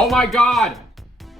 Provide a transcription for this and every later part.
Oh my God.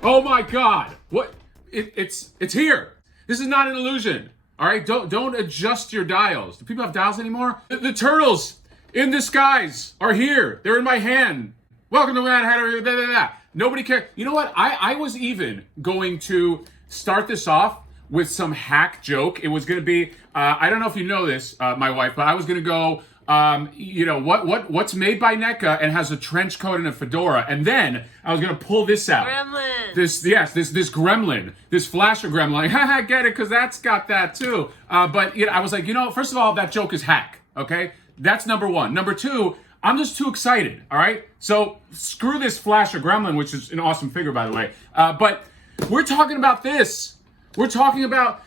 Oh my God. What? It's here. This is not an illusion. All right. Don't adjust your dials. Do people have dials anymore? The turtles in disguise are here. They're in my hand. Welcome to Mad Hatter. Nobody cares. You know what? I was even going to start this off with some hack joke. It was going to be, I don't know if you know this, my wife, but I was going to go, what's made by NECA and has a trench coat and a fedora, and then I was gonna pull this out. Gremlin. This gremlin, this flasher gremlin. Like, haha, get it, because that's got that too. But I was like, first of all, that joke is hack. Okay, that's number one. Number two, I'm just too excited. All right, so screw this flasher gremlin, which is an awesome figure, by the way. But we're talking about this. We're talking about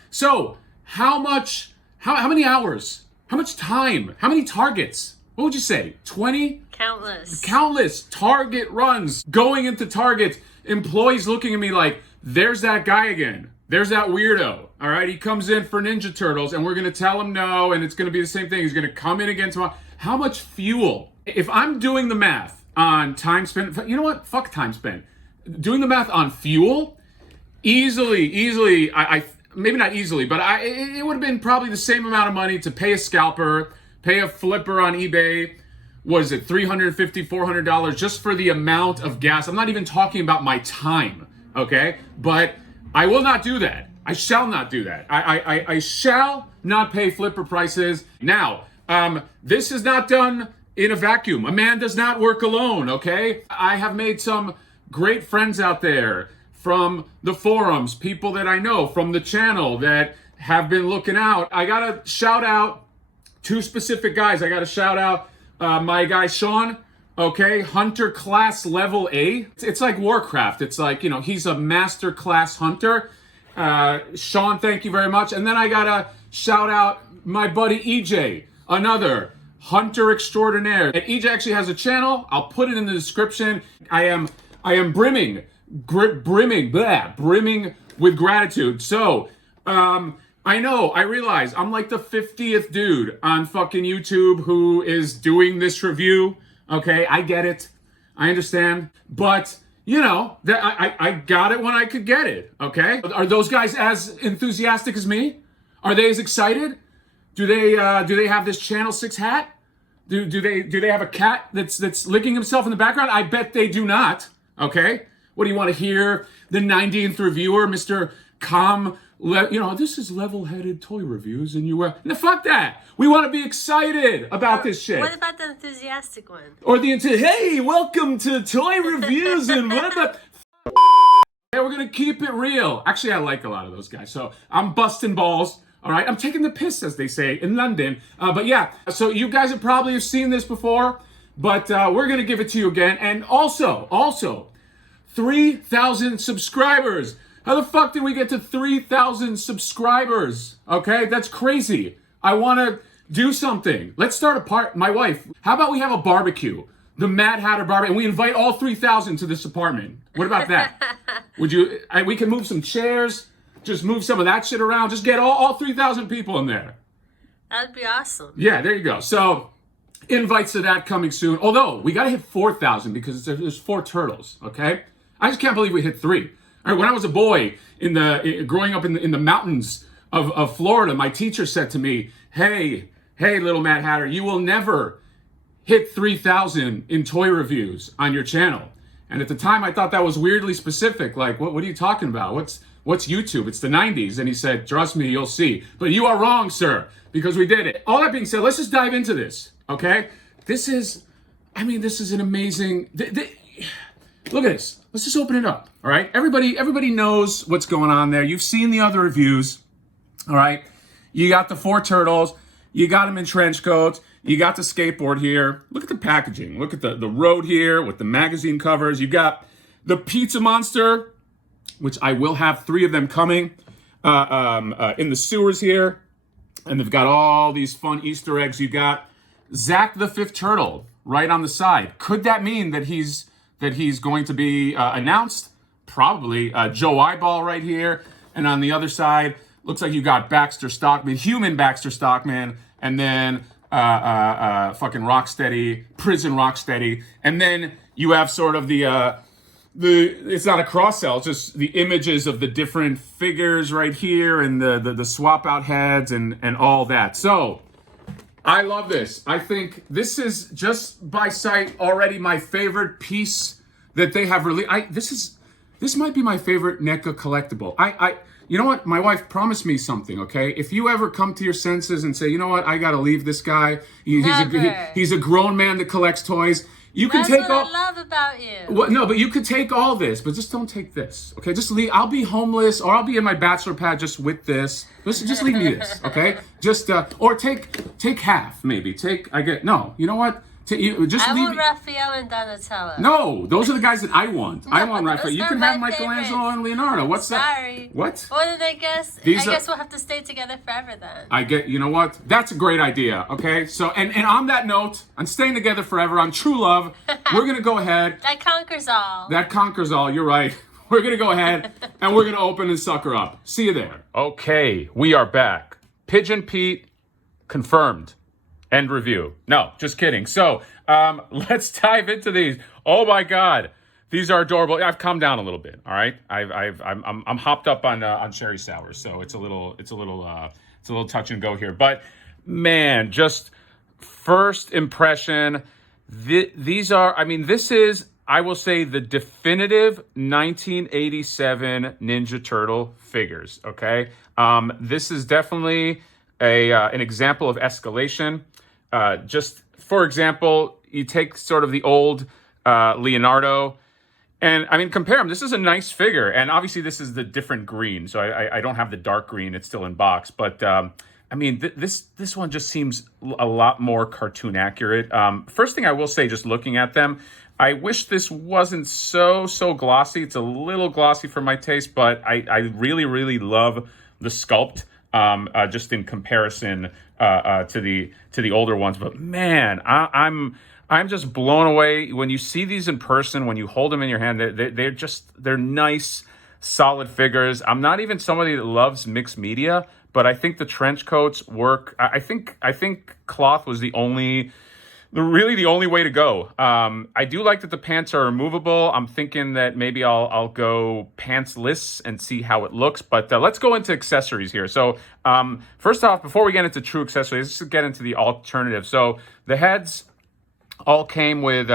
how many hours? How much time? How many targets? What would you say? 20? Countless. Countless target runs going into targets. Employees looking at me like, there's that guy again. There's that weirdo. All right, he comes in for Ninja Turtles and we're going to tell him no, and it's going to be the same thing. He's going to come in again tomorrow. How much fuel? If I'm doing the math on time spent, you know what? Fuck time spent. Doing the math on fuel, easily, I maybe not easily, but it would have been probably the same amount of money to pay a scalper, pay a flipper on eBay. What is it, $350, $400 just for the amount of gas? I'm not even talking about my time, okay? But I will not do that. I shall not do that. I shall not pay flipper prices. Now, this is not done in a vacuum. A man does not work alone, okay? I have made some great friends out there from the forums, people that I know from the channel that have been looking out. I gotta shout out two specific guys. I gotta shout out my guy Sean, okay, Hunter Class Level A. It's like Warcraft. It's like, he's a master class hunter. Sean, thank you very much. And then I gotta shout out my buddy EJ, another hunter extraordinaire. And EJ actually has a channel. I'll put it in the description. I am brimming with gratitude. So, I realize I'm like the 50th dude on fucking YouTube who is doing this review. Okay, I get it. I understand. But, I got it when I could get it. Okay? Are those guys as enthusiastic as me? Are they as excited? Do they have this Channel 6 hat? Do they have a cat that's licking himself in the background? I bet they do not. Okay? What do you want to hear? The 90th reviewer, Mr. Calm, this is level-headed toy reviews, and no, fuck that. We want to be excited about this shit. What about the enthusiastic one? Or hey, welcome to toy reviews, and what about... Hey, we're going to keep it real. Actually, I like a lot of those guys, so I'm busting balls. All right, I'm taking the piss, as they say in London. But yeah, so you guys have probably seen this before, but we're going to give it to you again. And also, 3,000 subscribers. How the fuck did we get to 3,000 subscribers? Okay, that's crazy. I want to do something. Let's start a part. My wife, how about we have a barbecue? The Mad Hatter barbecue, and we invite all 3,000 to this apartment. What about that? Would you? We can move some chairs. Just move some of that shit around. Just get all 3,000 people in there. That'd be awesome. Yeah, there you go. So, invites to that coming soon. Although, we got to hit 4,000 because there's 4 turtles, okay? I just can't believe we hit 3. All right, when I was a boy, growing up in the mountains of Florida, my teacher said to me, hey, little Mad Hatter, you will never hit 3,000 in toy reviews on your channel. And at the time, I thought that was weirdly specific. Like, what are you talking about? What's YouTube? It's the 90s. And he said, trust me, you'll see. But you are wrong, sir, because we did it. All that being said, let's just dive into this, okay? This is an amazing... Look at this. Let's just open it up, all right? Everybody knows what's going on there. You've seen the other reviews, all right? You got the 4 turtles. You got them in trench coats. You got the skateboard here. Look at the packaging. Look at the road here with the magazine covers. You got the Pizza Monster, which I will have 3 of them coming in the sewers here. And they've got all these fun Easter eggs. You got Zach the 5th Turtle right on the side. Could that mean that he's going to be announced? Probably. Joe Eyeball right here. And on the other side, looks like you got Baxter Stockman, human Baxter Stockman, and then fucking Rocksteady, prison Rocksteady. And then you have sort of the it's not a cross sell, it's just the images of the different figures right here and the swap out heads and all that. So I love this. I think this is just by sight already my favorite piece that they have released. This might be my favorite NECA collectible. You know what? My wife promised me something, okay? If you ever come to your senses and say, you know what, I gotta leave this guy. He's a grown man that collects toys. You can take all. That's what I love about you. Well, no, but you could take all this, but just don't take this, okay? Just leave. I'll be homeless, or I'll be in my bachelor pad just with this. Just leave me this, okay? Just or take half, maybe. No. You know what? I want Raphael and Donatello. No, those are the guys that I want. I want Raphael. You can have my Michelangelo and Leonardo. What's that? Sorry. What? What did I guess? I guess we'll have to stay together forever then. You know what? That's a great idea, okay? So, and on that note, on staying together forever, on true love, we're going to go ahead. That conquers all. That conquers all, you're right. We're going to go ahead and we're going to open and sucker up. See you there. Okay, we are back. Pigeon Pete confirmed. End review. No, just kidding. So let's dive into these. Oh my God, these are adorable. I've calmed down a little bit. All right, I'm hopped up on cherry sours, so it's a little touch and go here. But man, just first impression. These are. I mean, this is. I will say the definitive 1987 Ninja Turtle figures. Okay, this is definitely an example of escalation. Just for example, you take sort of the old Leonardo, and I mean compare them. This is a nice figure, and obviously this is the different green. So I don't have the dark green; it's still in box. But I mean this one just seems a lot more cartoon accurate. First thing I will say, just looking at them, I wish this wasn't so glossy. It's a little glossy for my taste, but I really love the sculpt. Just in comparison to the older ones, but man, I'm just blown away when you see these in person. When you hold them in your hand, they're nice, solid figures. I'm not even somebody that loves mixed media, but I think the trench coats work. I think cloth was really the only way to go. I do like that the pants are removable. I'm thinking that maybe I'll go pantsless and see how it looks. But let's go into accessories here. So first off, before we get into true accessories, let's just get into the alternative. So the heads all came with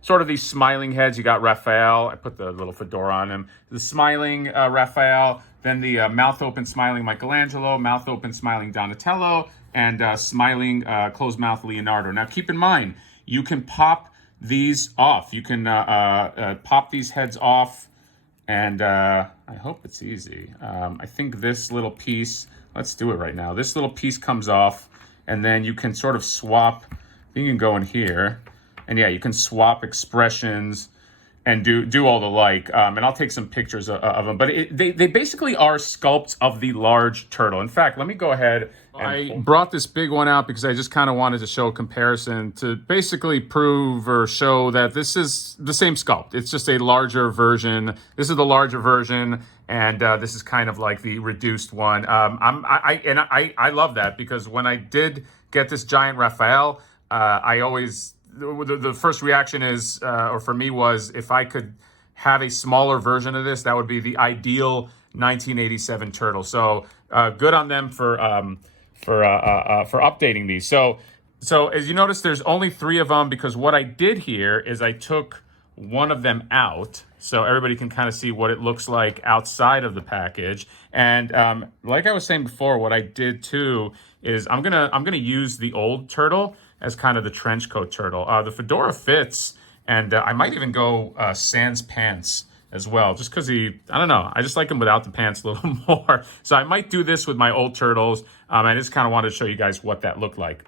sort of these smiling heads. You got Raphael. I put the little fedora on him. The smiling Raphael. Then the mouth open smiling Michelangelo. Mouth open smiling Donatello. And smiling closed mouth Leonardo. Now keep in mind, you can pop these off. You can pop these heads off, and I hope it's easy. I think this little piece, let's do it right now. This little piece comes off, and then you can sort of swap. You can go in here, and yeah, you can swap expressions and do all the like. And I'll take some pictures of them. But they basically are sculpts of the large turtle. In fact, let me go ahead. I brought this big one out because I just kind of wanted to show a comparison to basically prove or show that this is the same sculpt. It's just a larger version. This is the larger version, and this is kind of like the reduced one. I love that because when I did get this giant Raphael, I always the first reaction is, or for me was, if I could have a smaller version of this, that would be the ideal 1987 turtle. So good on them for updating these. So as you notice, there's only 3 of them because what I did here is I took one of them out so everybody can kind of see what it looks like outside of the package. And like I was saying before, what I did too is I'm gonna use the old turtle as kind of the trench coat turtle. The fedora fits, and I might even go sans pants as well, just because I don't know, I just like him without the pants a little more. So I might do this with my old turtles. I just kind of wanted to show you guys what that looked like.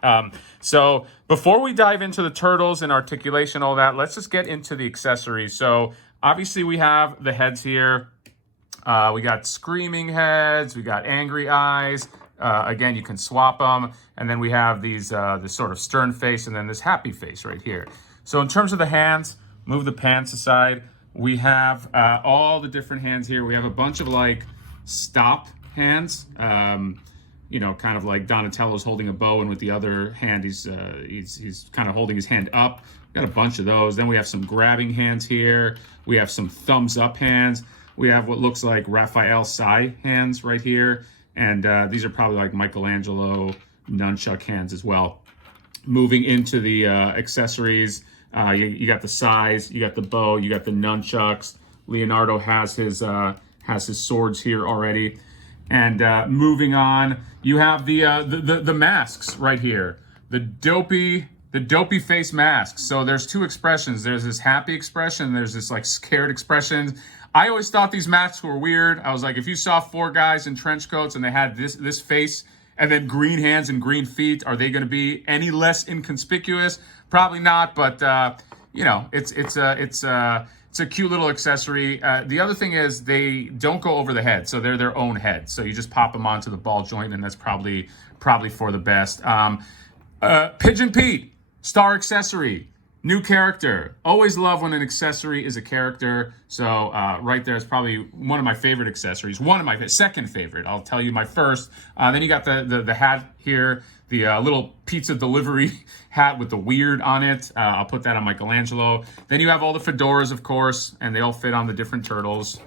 So before we dive into the turtles and articulation, all that, let's just get into the accessories. So obviously we have the heads here. We got screaming heads, we got angry eyes. Again, you can swap them. And then we have these this sort of stern face and then this happy face right here. So in terms of the hands, move the pants aside. We have all the different hands here. We have a bunch of like stop hands. kind of like Donatello's holding a bow, and with the other hand, he's kind of holding his hand up. Got a bunch of those. Then we have some grabbing hands here. We have some thumbs up hands. We have what looks like Raphael Sai hands right here. And these are probably like Michelangelo nunchuck hands as well. Moving into the accessories, you got the sais, you got the bow, you got the nunchucks. Leonardo has his swords here already. And moving on, you have the masks right here. The dopey face masks. So there's two expressions. There's this happy expression. There's this like scared expression. I always thought these masks were weird. I was like, if you saw 4 guys in trench coats and they had this face and then green hands and green feet, are they going to be any less inconspicuous? Probably not. But it's a cute little accessory. The other thing is they don't go over the head, so they're their own head. So you just pop them onto the ball joint, and that's probably for the best. Pigeon Pete, star accessory, new character. Always love when an accessory is a character. So right there is probably one of my favorite accessories. Second favorite. I'll tell you my first. Then you got the hat here, the little pizza delivery hat with the weird on it. I'll put that on Michelangelo. Then you have all the fedoras, of course, and they all fit on the different turtles.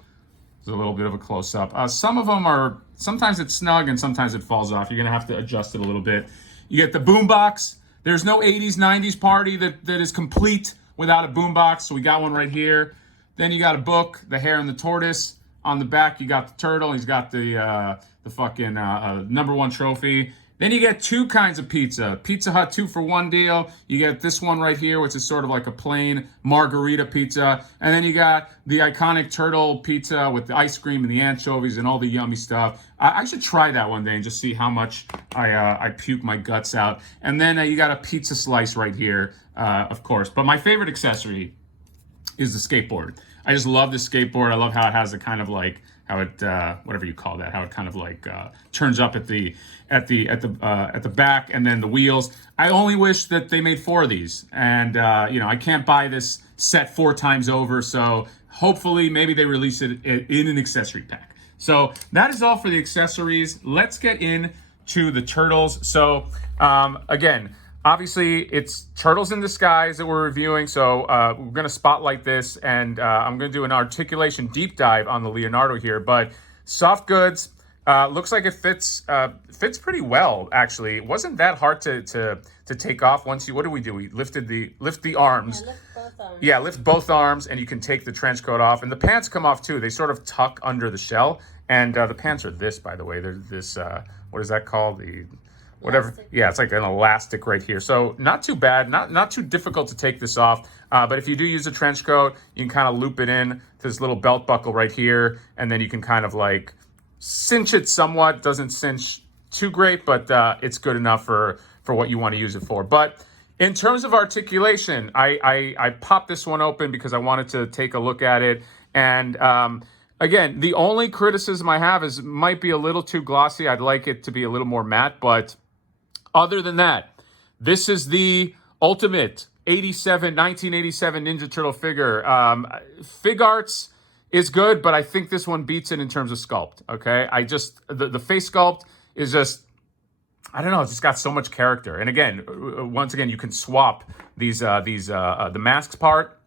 There's a little bit of a close-up. Some of them sometimes it's snug and sometimes it falls off. You're going to have to adjust it a little bit. You get the boombox. There's no 80s, 90s party that is complete without a boombox, so we got one right here. Then you got a book, The Hare and the Tortoise. On the back, you got the turtle. He's got the fucking #1 trophy. Then you get 2 kinds of pizza. Pizza Hut 2 for 1 deal. You get this one right here, which is sort of like a plain margarita pizza. And then you got the iconic turtle pizza with the ice cream and the anchovies and all the yummy stuff. I should try that one day and just see how much I puke my guts out. And then you got a pizza slice right here, of course. But my favorite accessory is the skateboard. I just love the skateboard. I love how it has the kind of like how it whatever you call that, how it kind of like turns up at the back, and then the wheels. I only wish that they made 4 of these, and I can't buy this set 4 times over. So hopefully, maybe they release it in an accessory pack. So that is all for the accessories. Let's get into the turtles. So again, obviously, it's Turtles in Disguise that we're reviewing, so we're going to spotlight this, and I'm going to do an articulation deep dive on the Leonardo here. But soft goods, looks like it fits pretty well, actually. It wasn't that hard to take off once you, what do? We lift the arms. Yeah, lift both arms. Yeah, lift both arms, and you can take the trench coat off. And the pants come off, too. They sort of tuck under the shell, and the pants are this, by the way. They're this, what is that called? Whatever. Elastic. Yeah, it's like an elastic right here. So not too bad, not too difficult to take this off. But if you do use a trench coat, you can kind of loop it in to this little belt buckle right here, and then you can kind of like cinch it somewhat. Doesn't cinch too great, but it's good enough for what you want to use it for. But in terms of articulation, I popped this one open because I wanted to take a look at it. And again, the only criticism I have is it might be a little too glossy. I'd like it to be a little more matte, but other than that, this is the ultimate 1987 Ninja Turtle figure. Fig Arts is good, but I think this one beats it in terms of sculpt, okay? The face sculpt is just, I don't know, it's just got so much character. And again, once again, you can swap the masks part,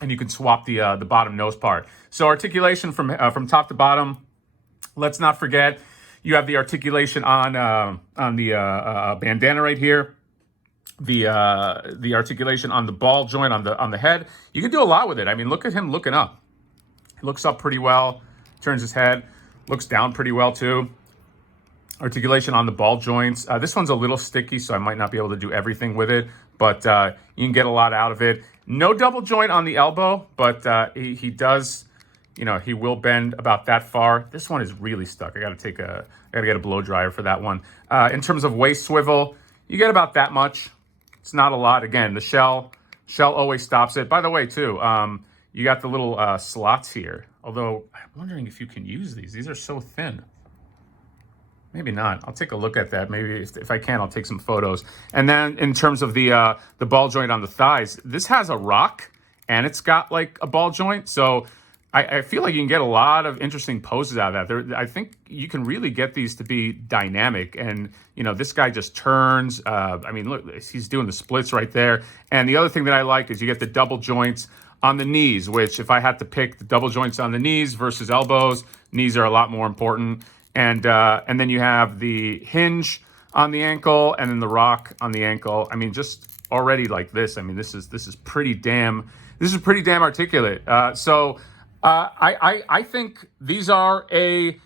and you can swap the bottom nose part. So articulation from top to bottom. Let's not forget, you have the articulation on the bandana right here. The articulation on the ball joint on the head. You can do a lot with it. I mean, look at him looking up. He looks up pretty well. Turns his head. Looks down pretty well too. Articulation on the ball joints. This one's a little sticky, so I might not be able to do everything with it, but you can get a lot out of it. No double joint on the elbow, but he does, he will bend about that far. This one is really stuck. I gotta get a blow dryer for that one. In terms of waist swivel, you get about that much. It's not a lot. Again, the shell always stops it. By the way, too, you got the little slots here. Although I'm wondering if you can use these. These are so thin. Maybe not. I'll take a look at that. Maybe if I can, I'll take some photos. And then in terms of the ball joint on the thighs, this has a rock and it's got like a ball joint. So I feel like you can get a lot of interesting poses out of that. I think you can really get these to be dynamic. And, you know, this guy just turns. I mean, look, he's doing the splits right there. And the other thing that I like is you get the double joints on the knees, which if I had to pick the double joints on the knees versus elbows, knees are a lot more important. And then you have the hinge on the ankle and then the rock on the ankle. I mean, just already like this. I mean, this is pretty damn articulate. I think these are a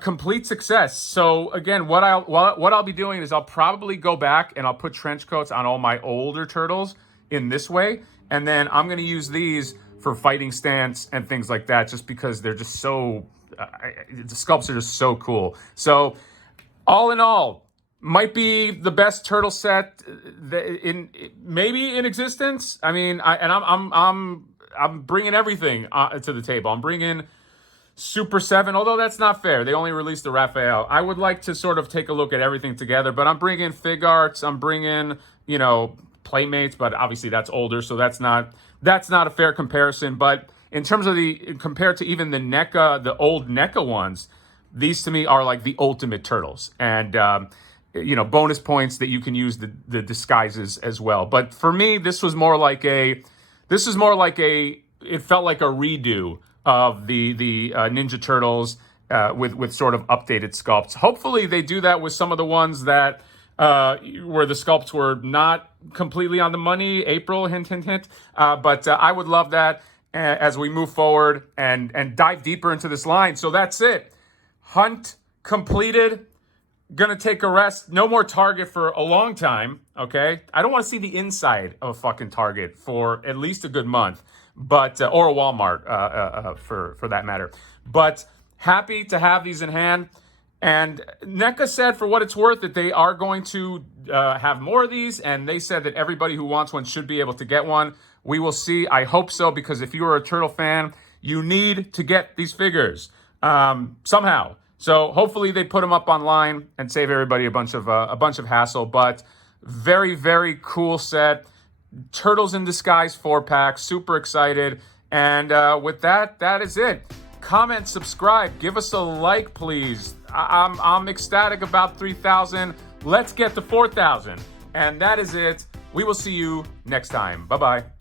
complete success. So again, what I'll be doing is I'll probably go back and I'll put trench coats on all my older turtles in this way, and then I'm going to use these for fighting stance and things like that, just because they're just so the sculpts are just so cool. So all in all, might be the best turtle set maybe in existence. I mean, I'm bringing everything to the table. I'm bringing Super 7, although that's not fair. They only released the Raphael. I would like to sort of take a look at everything together, but I'm bringing Fig Arts. I'm bringing, you know, Playmates, but obviously that's older, so that's not a fair comparison. But in terms of compared to even the NECA, the old NECA ones, these to me are like the ultimate turtles. And, you know, bonus points that you can use the disguises as well. But for me, this was more like it felt like a redo of the Ninja Turtles with sort of updated sculpts. Hopefully they do that with some of the ones that where the sculpts were not completely on the money. April, hint, hint, hint. But I would love that as we move forward and dive deeper into this line. So that's it. Hunt completed. Gonna take a rest. No more Target for a long time, okay? I don't want to see the inside of a fucking Target for at least a good month, but or a Walmart for that matter. But happy to have these in hand. And NECA said, for what it's worth, that they are going to have more of these, and they said that everybody who wants one should be able to get one. We will see. I hope so, because if you are a Turtle fan, you need to get these figures somehow. So hopefully they put them up online and save everybody a bunch of hassle. But very, very cool set. Turtles in Disguise 4-pack. Super excited. And with that is it. Comment, subscribe, give us a like, please. I'm ecstatic about 3,000. Let's get to 4,000. And that is it. We will see you next time. Bye-bye.